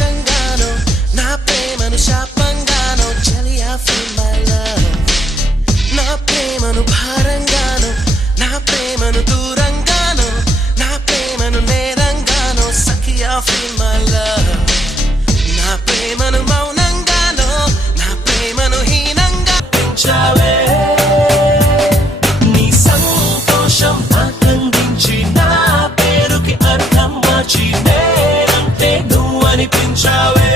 సంతోషంగానో నా ప్రేమను శాపంగానో చలియా feel my love నా ప్రేమను భారంగానో నా ప్రేమను దూరంగానో నా ప్రేమను నేరంగానో సఖియా ఫీల్ మై లవ్ నా ప్రేమను మౌనంగానో నా ప్రేమను హీనంగా పెంచావే నీ సంతోషం ఆనందించి నా పేరుకి అర్థం మార్చి నేనంటే నువ్వు అనిపించావే